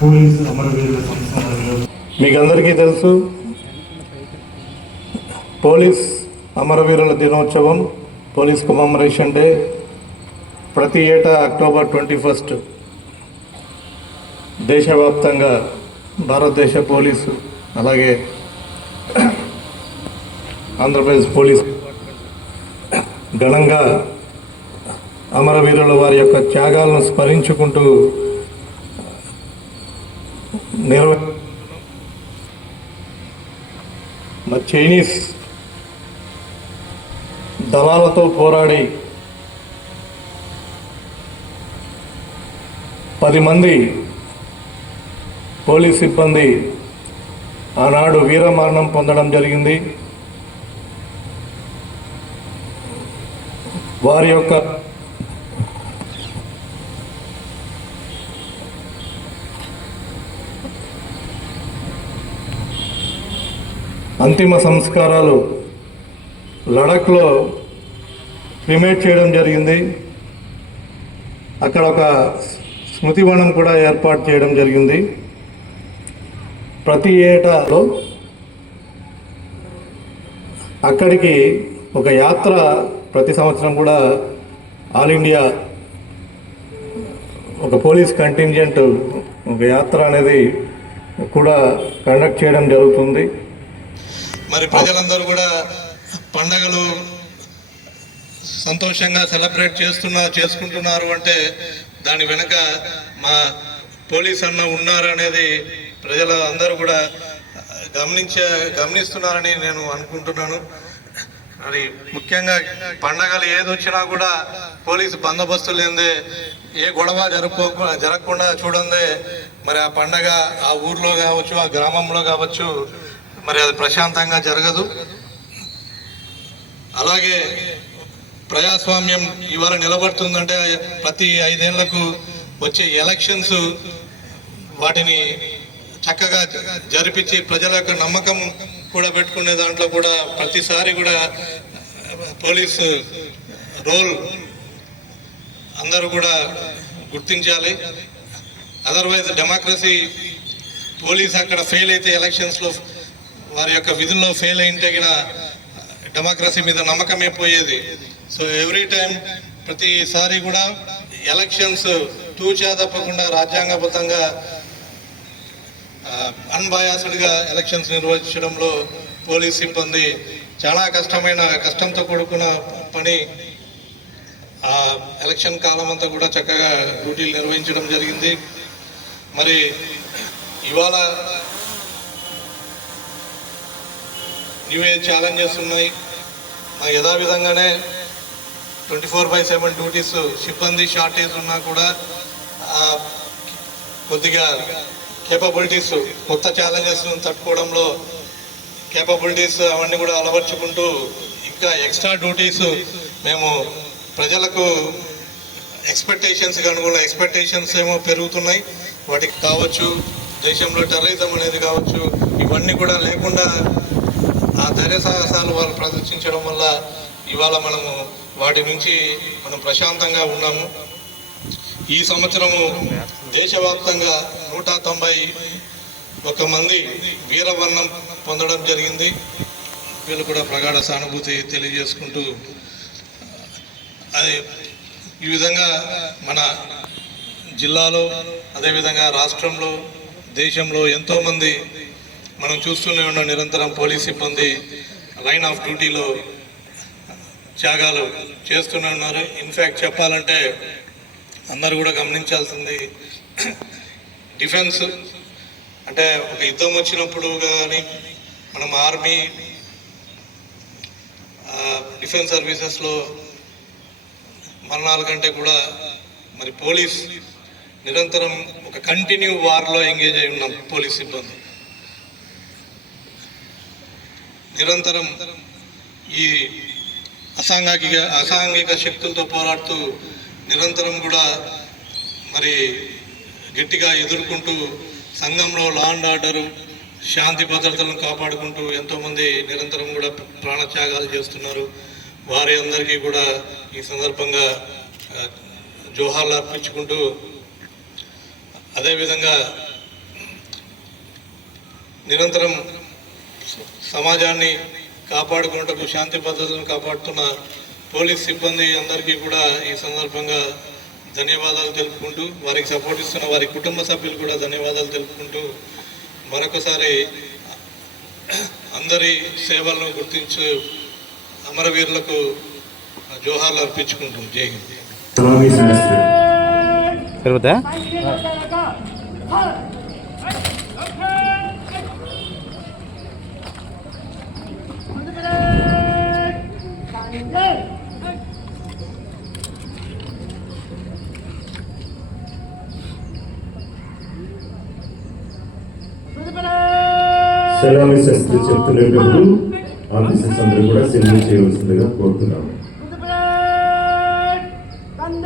అమరవీరుల మీకు అందరికీ తెలుసు పోలీస్ అమరవీరుల దినోత్సవం పోలీస్ కమమరేషన్ డే ప్రతి ఏటా అక్టోబర్ ట్వంటీ ఫస్ట్. దేశవ్యాప్తంగా భారతదేశ పోలీసు అలాగే ఆంధ్రప్రదేశ్ పోలీస్ ఘనంగా అమరవీరుల వారి యొక్క త్యాగాలను స్మరించుకుంటూ నిర్వ మరి చైనీస్ దళాలతో పోరాడి పది మంది పోలీస్ సిబ్బంది ఆనాడు వీరమరణం పొందడం జరిగింది. వారి యొక్క అంతిమ సంస్కారాలు లడఖ్లో క్రిమేట్ చేయడం జరిగింది. అక్కడ ఒక స్మృతివనం కూడా ఏర్పాటు చేయడం జరిగింది. ప్రతి ఏటాలో అక్కడికి ఒక యాత్ర ప్రతి సంవత్సరం కూడా ఆల్ ఇండియా ఒక పోలీస్ కంటింజెంట్ ఒక యాత్ర అనేది కూడా కండక్ట్ చేయడం జరుగుతుంది. మరి ప్రజలందరూ కూడా పండగలు సంతోషంగా సెలబ్రేట్ చేస్తున్నా చేసుకుంటున్నారు అంటే దాని వెనక మా పోలీస్ అన్న ఉన్నారు అనేది ప్రజలు అందరూ కూడా గమనించే గమనిస్తున్నారని నేను అనుకుంటున్నాను. మరి ముఖ్యంగా పండగలు ఏది వచ్చినా కూడా పోలీసు బందోబస్తు లేదే ఏ గొడవ జరుపు జరగకుండా చూడందే. మరి ఆ పండగ ఆ ఊర్లో కావచ్చు ఆ గ్రామంలో కావచ్చు మరి అది ప్రశాంతంగా జరగదు. అలాగే ప్రజాస్వామ్యం ఇవాళ నిలబడుతుందంటే ప్రతి ఐదేళ్ళకు వచ్చే ఎలక్షన్స్ వాటిని చక్కగా జరిపించి ప్రజల యొక్క నమ్మకం కూడా పెట్టుకునే దాంట్లో కూడా ప్రతిసారి కూడా పోలీసు రోల్ అందరూ కూడా గుర్తించాలి. అదర్వైజ్ డెమోక్రసీ పోలీస్ అక్కడ ఫెయిల్ అయితే ఎలక్షన్స్లో వారి యొక్క విధుల్లో ఫెయిల్ అయింటే కూడా డెమోక్రసీ మీద నమ్మకమే పోయేది. సో ఎవ్రీ టైం ప్రతిసారి కూడా ఎలక్షన్స్ తూచా తప్పకుండా రాజ్యాంగబద్ధంగా అన్బయాస్డ్గా ఎలక్షన్స్ నిర్వహించడంలో పోలీస్ సిబ్బంది చాలా కష్టమైన కష్టంతో కూడుకున్న పని ఆ ఎలక్షన్ కాలం అంతా కూడా చక్కగా డ్యూటీలు నిర్వహించడం జరిగింది. మరి ఇవాళ న్యూ ఛాలెంజెస్ ఉన్నాయి. ఆ యథావిధంగానే twenty four by seven duties సిబ్బంది షార్టేజ్ ఉన్నా కూడా కొద్దిగా కేపబిలిటీస్ కొత్త ఛాలెంజెస్ తట్టుకోవడంలో కేపబిలిటీస్ అవన్నీ కూడా అలవర్చుకుంటూ ఇంకా ఎక్స్ట్రా డ్యూటీస్ మేము ప్రజలకు ఎక్స్పెక్టేషన్స్ అనుగుణ ఎక్స్పెక్టేషన్స్ ఏమో పెరుగుతున్నాయి. వాటికి కావచ్చు దేశంలో టెర్రరిజం అనేది కావచ్చు ఇవన్నీ కూడా లేకుండా ఆ ధైర్య సాహసాలు వాళ్ళు ప్రదర్శించడం వల్ల ఇవాళ మనము వాటి నుంచి మనం ప్రశాంతంగా ఉన్నాము. ఈ సంవత్సరము దేశవ్యాప్తంగా నూట తొంభై ఒక మంది వీరవర్ణం పొందడం జరిగింది. వీళ్ళు కూడా ప్రగాఢ సానుభూతి తెలియజేసుకుంటూ అది ఈ విధంగా మన జిల్లాలో అదేవిధంగా రాష్ట్రంలో దేశంలో ఎంతోమంది మనం చూస్తూనే ఉన్న నిరంతరం పోలీస్ సిబ్బంది లైన్ ఆఫ్ డ్యూటీలో త్యాగాలు చేస్తూనే ఉన్నారు. ఇన్ఫ్యాక్ట్ చెప్పాలంటే అందరూ కూడా గమనించాల్సింది డిఫెన్స్. అంటే ఒక యుద్ధం వచ్చినప్పుడు కానీ మనం ఆర్మీ డిఫెన్స్ సర్వీసెస్లో మరణాల కంటే కూడా మరి పోలీస్ నిరంతరం ఒక కంటిన్యూ వార్లో ఎంగేజ్ అయి ఉన్నాం పోలీస్ సిబ్బంది. నిరంతరం ఈ అసాంఘిక అసాంఘిక శక్తులతో పోరాడుతూ నిరంతరం కూడా మరి గట్టిగా ఎదుర్కొంటూ సంఘంలో లా అండ్ ఆర్డర్ శాంతి భద్రతలను కాపాడుకుంటూ ఎంతోమంది నిరంతరం కూడా ప్రాణత్యాగాలు చేస్తున్నారు. వారి అందరికీ కూడా ఈ సందర్భంగా జోహార్లు అర్పించుకుంటూ అదేవిధంగా నిరంతరం సమాజాన్ని కాపాడుకుంటూ శాంతి భద్రతలను కాపాడుతున్న పోలీస్ సిబ్బంది అందరికీ కూడా ఈ సందర్భంగా ధన్యవాదాలు తెలుపుకుంటూ వారికి సపోర్ట్ ఇస్తున్న వారి కుటుంబ సభ్యులు కూడా ధన్యవాదాలు తెలుపుకుంటూ మరొకసారి అందరి సేవలను గుర్తించు అమరవీరులకు జోహార్లు అర్పించుకుంటాం జై హింద్. సలామీ శాస్త్రి తిరుగుతా సలామీ శాస్త్రి చెప్తున్నప్పుడు ఆఫీసర్స్ అందరూ కూడా సిగ్నల్ చేయవలసిందిగా కోరుతున్నాము కందే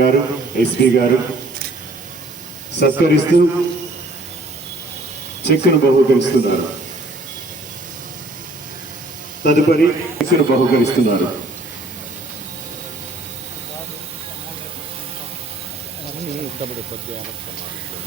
గారు ఎస్పీ గారు సత్కరిస్తూ చెక్కును బహుకరిస్తున్నారు. తదుపరి చెక్కును బహుకరిస్తున్నారు.